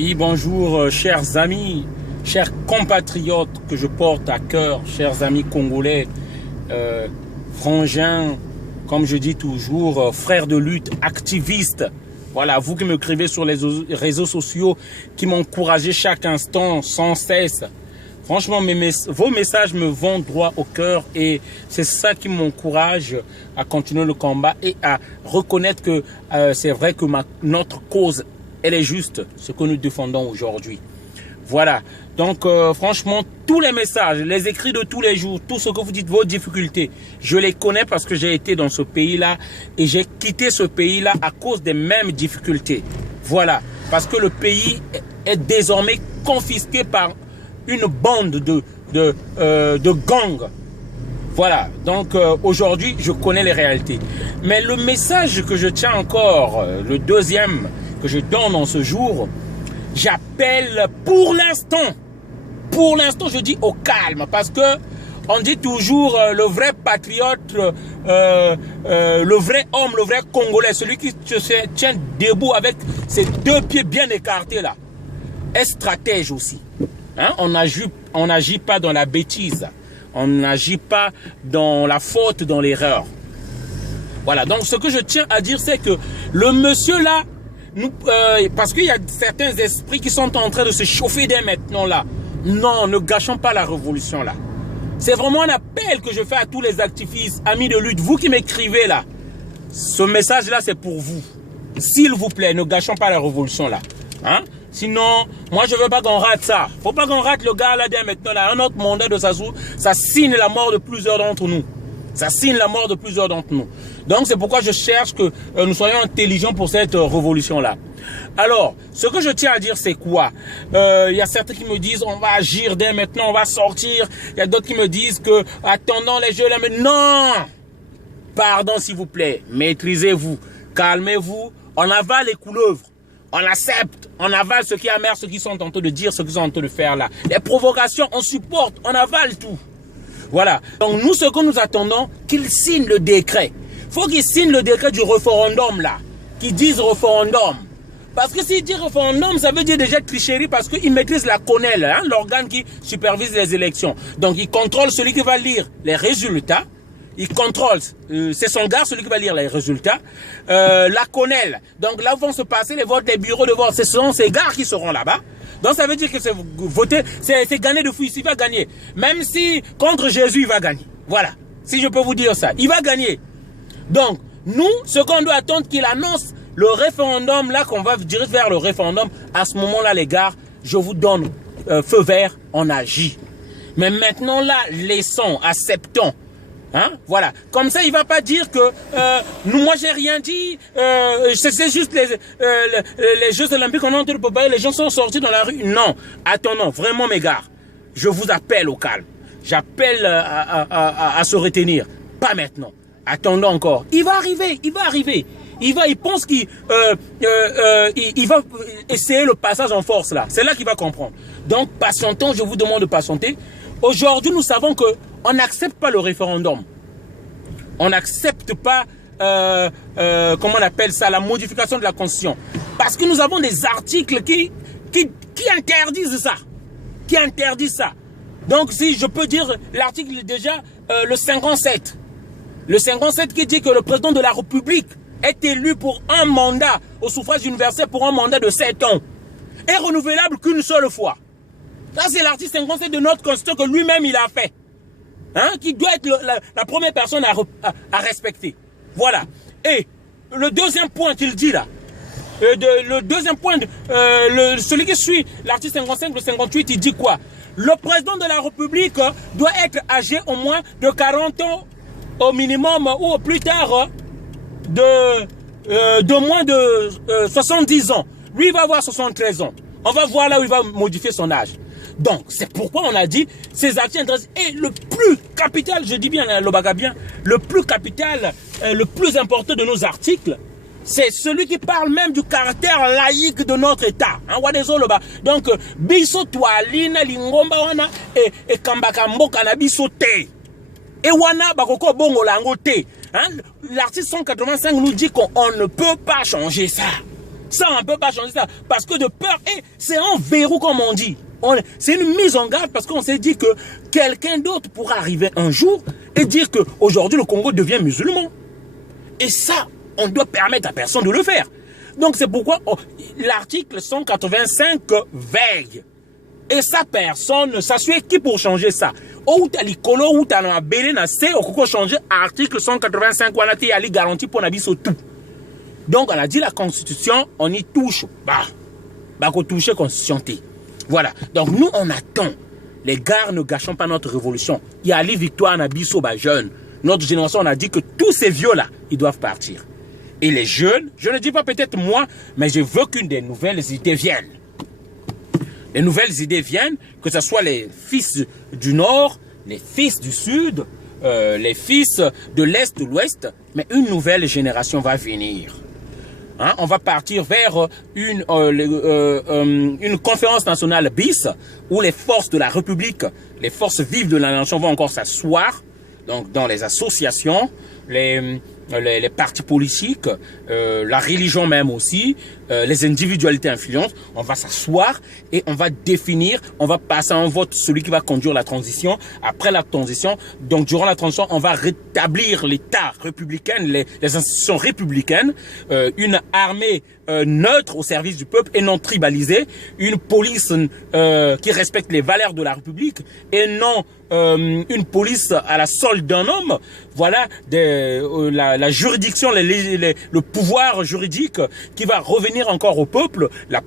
Oui, bonjour, chers amis, chers compatriotes que je porte à cœur, chers amis congolais, frangins, comme je dis toujours, frères de lutte, activistes. Voilà, vous qui me écrivez sur les réseaux sociaux, qui m'encouragez chaque instant, sans cesse. Franchement, vos messages me vont droit au cœur et c'est ça qui m'encourage à continuer le combat et à reconnaître que c'est vrai que notre cause, elle est juste, ce que nous défendons aujourd'hui. Voilà, donc franchement, tous les messages, les écrits de tous les jours, tout ce que vous dites, vos difficultés, je les connais parce que j'ai été dans ce pays-là et j'ai quitté ce pays-là à cause des mêmes difficultés. Voilà, parce que le pays est désormais confisqué par une bande de gangs. Voilà, donc aujourd'hui, je connais les réalités. Mais le message que je tiens encore, le deuxième que je donne en ce jour, j'appelle pour l'instant, je dis au calme, parce que on dit toujours le vrai patriote, le vrai homme, le vrai Congolais, celui qui se tient debout avec ses deux pieds bien écartés là, est stratège aussi. Hein? On n'agit pas dans la bêtise, on n'agit pas dans la faute, dans l'erreur. Voilà, donc ce que je tiens à dire, c'est que le monsieur là, parce qu'il y a certains esprits qui sont en train de se chauffer dès maintenant là. Non, ne gâchons pas la révolution là. C'est vraiment un appel que je fais à tous les activistes, amis de lutte, vous qui m'écrivez là. Ce message là, c'est pour vous. S'il vous plaît, ne gâchons pas la révolution là. Hein? Sinon, moi je veux pas qu'on rate ça. Faut pas qu'on rate le gars là dès maintenant là. Un autre mandat de Sassou, ça signe la mort de plusieurs d'entre nous. Ça signe la mort de plusieurs d'entre nous. Donc c'est pourquoi je cherche que nous soyons intelligents pour cette révolution-là. Alors, ce que je tiens à dire, c'est quoi? Il y a certains qui me disent, on va agir dès maintenant, on va sortir. Il y a d'autres qui me disent que, attendons les jeux là, mais non! Pardon s'il vous plaît, maîtrisez-vous, calmez-vous, on avale les couleuvres. On accepte, on avale ce qui est amer, ce qu'ils sont en train de dire, ce qu'ils sont en train de faire là. Les provocations, on supporte, on avale tout. Voilà. Donc nous, ce que nous attendons, qu'ils signent le décret. Faut qu'ils signent le décret du référendum là. Qu'ils disent référendum. Parce que s'ils disent référendum, ça veut dire déjà tricherie parce qu'ils maîtrisent la CONEL, hein, l'organe qui supervise les élections. Donc ils contrôlent celui qui va lire les résultats. Ils contrôlent, c'est son gars, celui qui va lire les résultats. La CONEL. Donc là vont se passer les votes, les bureaux de vote. Ce sont ces gars qui seront là-bas. Donc ça veut dire que c'est voter, c'est gagner de fou, il va gagner. Même si contre Jésus, il va gagner. Voilà, si je peux vous dire ça, il va gagner. Donc, nous, ce qu'on doit attendre qu'il annonce le référendum, là qu'on va diriger vers le référendum, à ce moment-là, les gars, je vous donne feu vert, on agit. Mais maintenant, là, laissons, acceptons. Hein? Voilà. Comme ça, il va pas dire que moi j'ai rien dit. C'est juste les Jeux Olympiques on a entendu parler, les gens sont sortis dans la rue. Non, attendons, vraiment mes gars, je vous appelle au calme. J'appelle à se retenir. Pas maintenant. Attendons encore. Il va arriver. Il pense qu'il va essayer le passage en force là. C'est là qu'il va comprendre. Donc patientons, je vous demande de patienter. Aujourd'hui, nous savons que on n'accepte pas le référendum. On n'accepte pas, comment on appelle ça, la modification de la Constitution. Parce que nous avons des articles qui interdisent ça. Qui interdisent ça. Donc, si je peux dire l'article déjà, le 57. Le 57 qui dit que le président de la République est élu pour un mandat, au suffrage universel pour un mandat de 7 ans. Et renouvelable qu'une seule fois. Ça, c'est l'article 57 de notre Constitution que lui-même il a fait. Hein, qui doit être la première personne à respecter. Voilà. Et le deuxième point qu'il dit là, le deuxième point, celui qui suit l'article 55, le 58, il dit quoi? Le président de la République doit être âgé au moins de 40 ans au minimum ou au plus tard de moins de 70 ans. Lui, il va avoir 73 ans. On va voir là où il va modifier son âge. Donc, c'est pourquoi on a dit, ces articles et le plus capital, je dis bien, le bagabien, le plus capital, le plus important de nos articles, c'est celui qui parle même du caractère laïque de notre État. Donc, biso toalina lingomba wana et kambakambo kanabiso te. Et wana bakoko bongo lango te. L'article 185 nous dit qu'on ne peut pas changer ça. Ça, on ne peut pas changer ça. Parce que de peur, et c'est un verrou, comme on dit. C'est une mise en garde parce qu'on s'est dit que quelqu'un d'autre pourra arriver un jour et dire qu'aujourd'hui, le Congo devient musulman. Et ça, on doit permettre à personne de le faire. Donc, c'est pourquoi l'article 185 veille. Et ça, personne ne s'assure qui pour changer ça. Ou t'as l'icolo, ou t'as un belé, ou qu'on changer article 185, ou on a été garanti pour n'avis sur tout. Donc, on a dit la Constitution, on y touche. Bah, qu'on touche la Constitution. Voilà. Donc, nous, on attend. Les gars, ne gâchons pas notre révolution. Il y a les victoires en abisso, jeunes. Notre génération, on a dit que tous ces vieux-là, ils doivent partir. Et les jeunes, je ne dis pas peut-être moi, mais je veux qu'une des nouvelles idées vienne. Les nouvelles idées viennent, que ce soit les fils du Nord, les fils du Sud, les fils de l'Est, de l'Ouest, mais une nouvelle génération va venir. Hein? On va partir vers une conférence nationale bis, où les forces de la République, les forces vives de la nation vont encore s'asseoir, donc dans les associations, les partis politiques, la religion même aussi, les individualités influentes, on va s'asseoir et on va définir, on va passer en vote celui qui va conduire la transition. Après la transition, donc durant la transition, on va rétablir l'État républicain, les institutions républicaines, une armée neutre au service du peuple et non tribalisée, une police qui respecte les valeurs de la République et non une police à la solde d'un homme. Voilà la juridiction, le pouvoir juridique qui va revenir encore au peuple, la